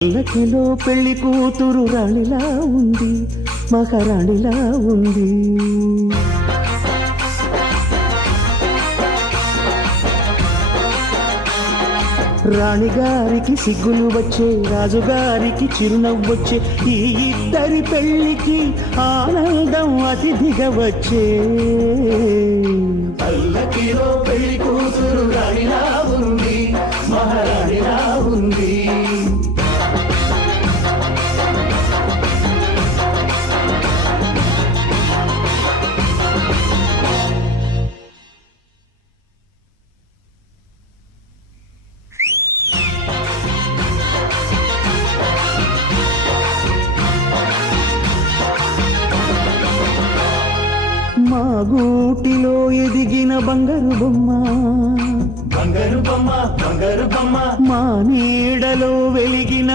పల్లకిలో పెళ్లి కూతురు రాణిలా ఉంది, మహారాణిలా ఉంది. రాణిగారికి సిగ్గులు వచ్చే, రాజుగారికి చిరునవ్వొచ్చే, ఈ ఇద్దరి పెళ్లికి ఆనందం అతిథిగా వచ్చే. పల్లకిలో పెళ్లి కూతురు రాణిలా ఉంది, మహారాణిలా ఉంది. మా గూటిలో ఎదిగిన బంగారు బొమ్మ, బంగారు బొమ్మ, బంగారు బొమ్మ, మా నీడలో వెలిగిన